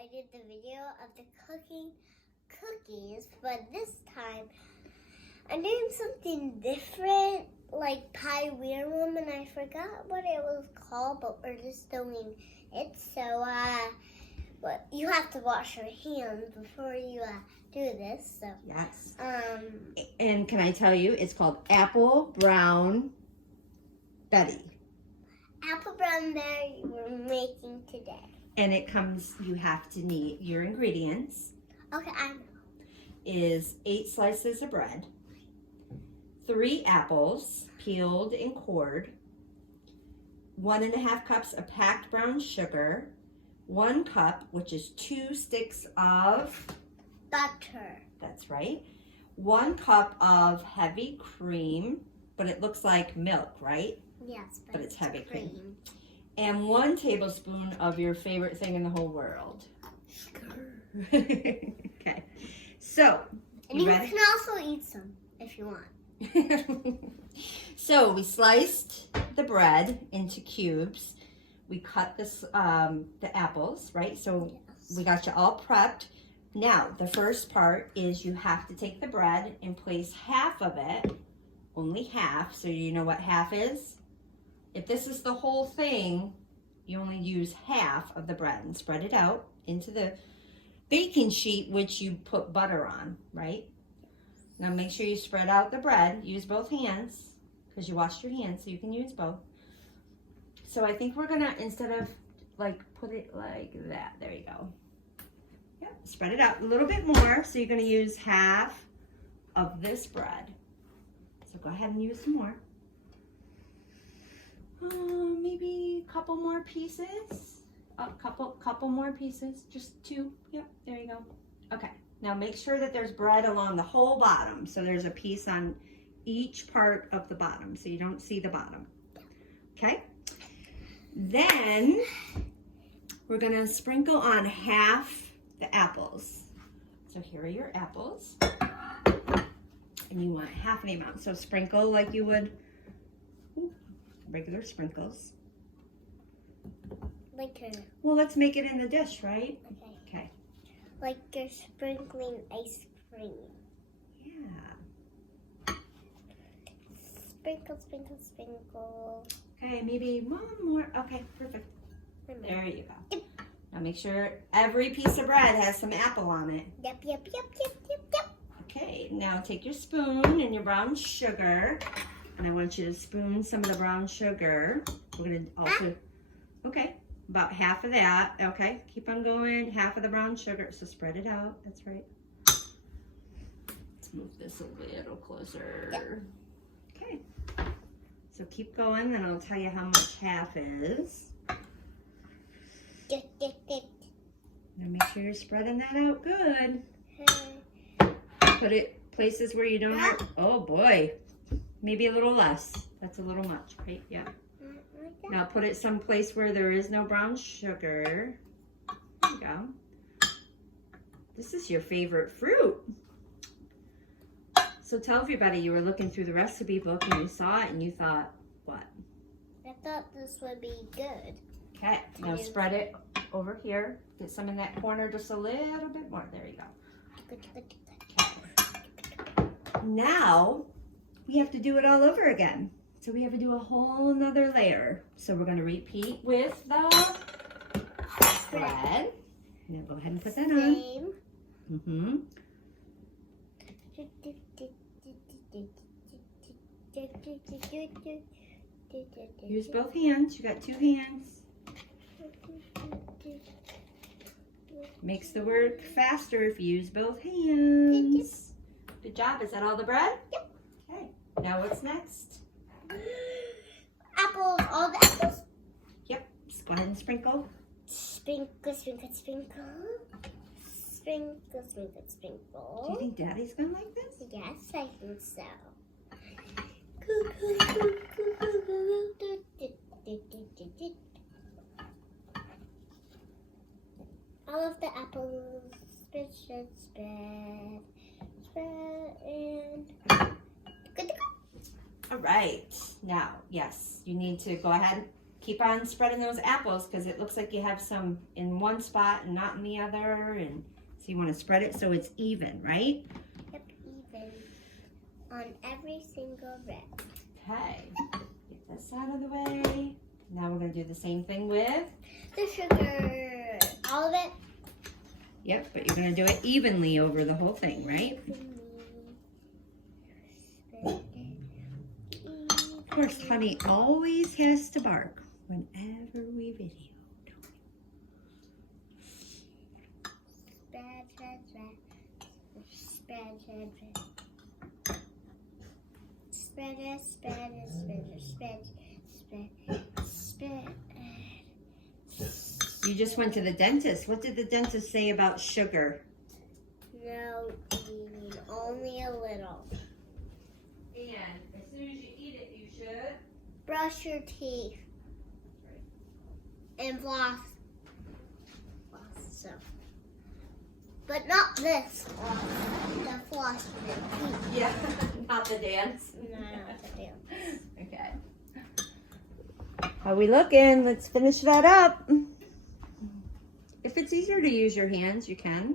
I did the video of the cooking cookies, but this time I'm doing something different, like pie weird one, and I forgot what it was called, but we're just doing it. So, but you have to wash your hands before you do this. So yes. And can I tell you, it's called Apple Brown Betty. Apple brown berry we're making today. And it comes, you have to need your ingredients. Okay, I know. Is 8 slices of bread, 3 apples, peeled and cored, 1.5 cups of packed brown sugar, 1 cup, which is 2 sticks of Butter. That's right. 1 cup of heavy cream, but it looks like milk, right? Yes, but it's heavy cream. And 1 tablespoon of your favorite thing in the whole world. Sugar. Okay. So, And you ready? can also eat some if you want. So we sliced the bread into cubes. We cut this the apples, right? So Yes. we got you all prepped. Now, the first part is you have to take the bread and place half of it, only half, so you know what half is? If this is the whole thing, you only use half of the bread and spread it out into the baking sheet, which you put butter on, right? Now make sure you spread out the bread. Use both hands, because you washed your hands, so you can use both. So I think we're gonna, instead of like, put it like that, there you go. Yep, spread it out a little bit more, so you're gonna use half of this bread. So go ahead and use some more. Maybe a couple more pieces. A couple more pieces. Just 2. Yep, there you go. Okay. Now make sure that there's bread along the whole bottom. So there's a piece on each part of the bottom, so you don't see the bottom. Okay. Then we're gonna sprinkle on half the apples. So here are your apples. And you want half the amount. So sprinkle like you would regular sprinkles. Like you're, Well, let's make it in the dish, right? okay. Okay. Like you're sprinkling ice cream. Yeah. Sprinkle, sprinkle, sprinkle. Okay, maybe 1 more. Okay, perfect. There you go. Yep. Now make sure every piece of bread has some apple on it. Yep. Okay, now take your spoon and your brown sugar. And I want you to spoon some of the brown sugar. We're gonna also, okay, about half of that. Okay, keep on going. Half of the brown sugar. So spread it out. That's right. Let's move this a little closer. Yep. Okay. So keep going, then I'll tell you how much half is. Now make sure you're spreading that out good. Put it places where you don't have, oh boy, maybe a little less. That's a little much, right? Yeah. Now put it someplace where there is no brown sugar. There you go. This is your favorite fruit. So tell everybody you were looking through the recipe book and you saw it and you thought, what? I thought this would be good. Okay, now spread it over here. Get some in that corner just a little bit more. There you go. Now we have to do it all over again. So we have to do a whole nother layer. So we're going to repeat with the bread. Now go ahead and put that on. Same. Mm-hmm. Use both hands. You got 2 hands. Makes the work faster if you use both hands. Good job. Is that all the bread? Yep. Okay. Now what's next? Apples, all the apples. Yep. Just go ahead and sprinkle. Sprinkle, sprinkle, sprinkle. Sprinkle, sprinkle, sprinkle. Do you think Daddy's gonna like this? Yes, I think so. All of the apples, spread, and good to go. All right. Now, yes, you need to go ahead keep on spreading those apples because it looks like you have some in one spot and not in the other. And so you want to spread it so it's even, right? Yep, even on every single red. Okay, get this out of the way. Now we're going to do the same thing with the sugar. All of it? Yep, but you're going to do it evenly over the whole thing, right? Of course, honey always has to bark whenever we video. Spread, spread, spread. Spread, spread, spread. Spread it, spread it, spread it, spread, spread, spread. You just went to the dentist. What did the dentist say about sugar? No eating, only a little. And as soon as you eat it, you should brush your teeth. And floss. Floss, so. But not this floss. The floss with your teeth. Yeah, not the dance. No, not the dance. Okay. How we looking? Let's finish that up. If it's easier to use your hands, you can.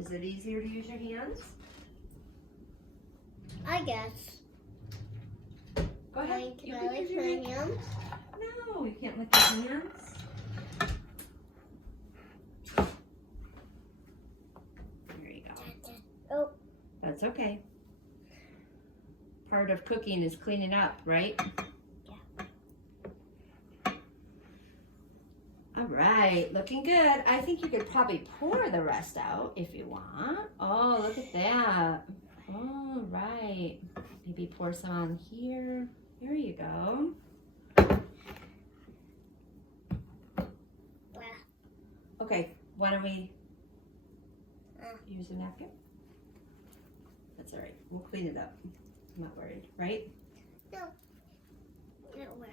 Is it easier to use your hands? I guess. Go ahead. Can I lick my hands? No, you can't lick your hands. There you go. Oh. That's okay. Part of cooking is cleaning up, right? All right, looking good. I think you could probably pour the rest out if you want. Oh, look at that. All right. Maybe pour some on here. Here you go. Okay, why don't we use a napkin? That's all right. We'll clean it up. I'm not worried, right? No. Don't worry.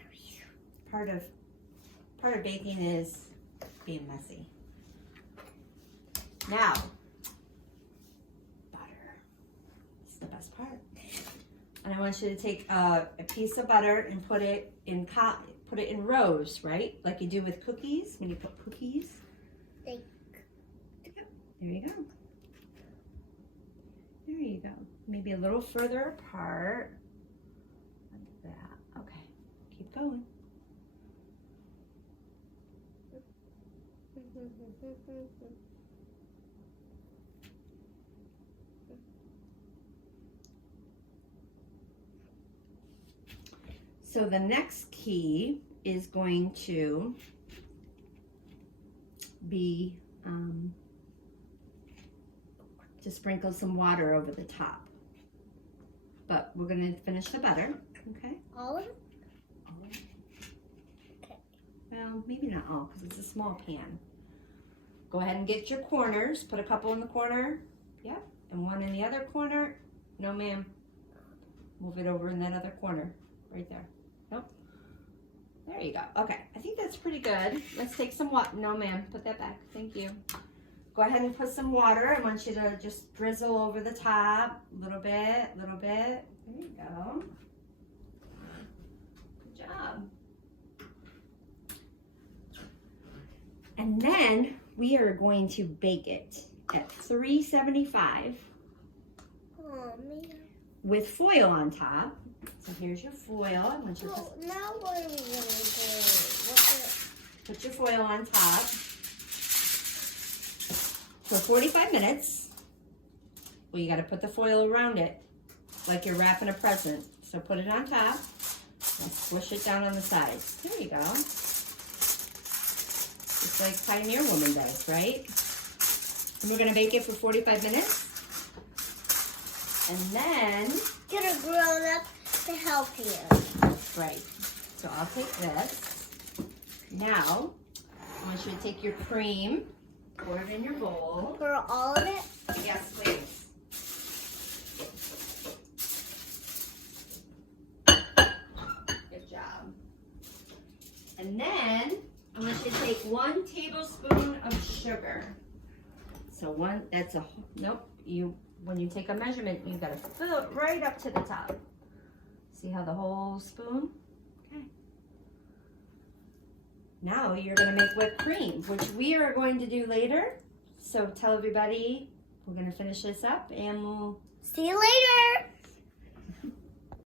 Part of baking is being messy. Now, butter. It's the best part. And I want you to take a piece of butter and put it in rows, right? Like you do with cookies when you put cookies. There you go. There you go. Maybe a little further apart. Like that. Okay. Keep going. So the next key is going to be to sprinkle some water over the top. But we're going to finish the butter, okay? All of it? All of it. Okay. Well, maybe not all because it's a small pan. Go ahead and get your corners. Put a couple in the corner. Yep. And one in the other corner. No, ma'am. Move it over in that other corner. Right there. Nope. There you go. Okay. I think that's pretty good. Let's take some water. No, ma'am. Put that back. Thank you. Go ahead and put some water. I want you to just drizzle over the top. A little bit. A little bit. There you go. Good job. And then we are going to bake it at 375 with foil on top. So here's your foil. I want you to now what are we going to do? Put your foil on top for 45 minutes. Well, you got to put the foil around it like you're wrapping a present. So put it on top and squish it down on the sides. There you go. Just like Pioneer Woman does, right? And we're going to bake it for 45 minutes. And then get a grown up to help you. Right. So I'll take this. Now, I want you to take your cream, pour it in your bowl. For all of it? Yes, please. Good job. And then I want you to take 1 tablespoon of sugar. So when you take a measurement, you gotta fill it right up to the top. See how the whole spoon? Okay. Now you're going to make whipped cream, which we are going to do later. So tell everybody we're going to finish this up and we'll See you later.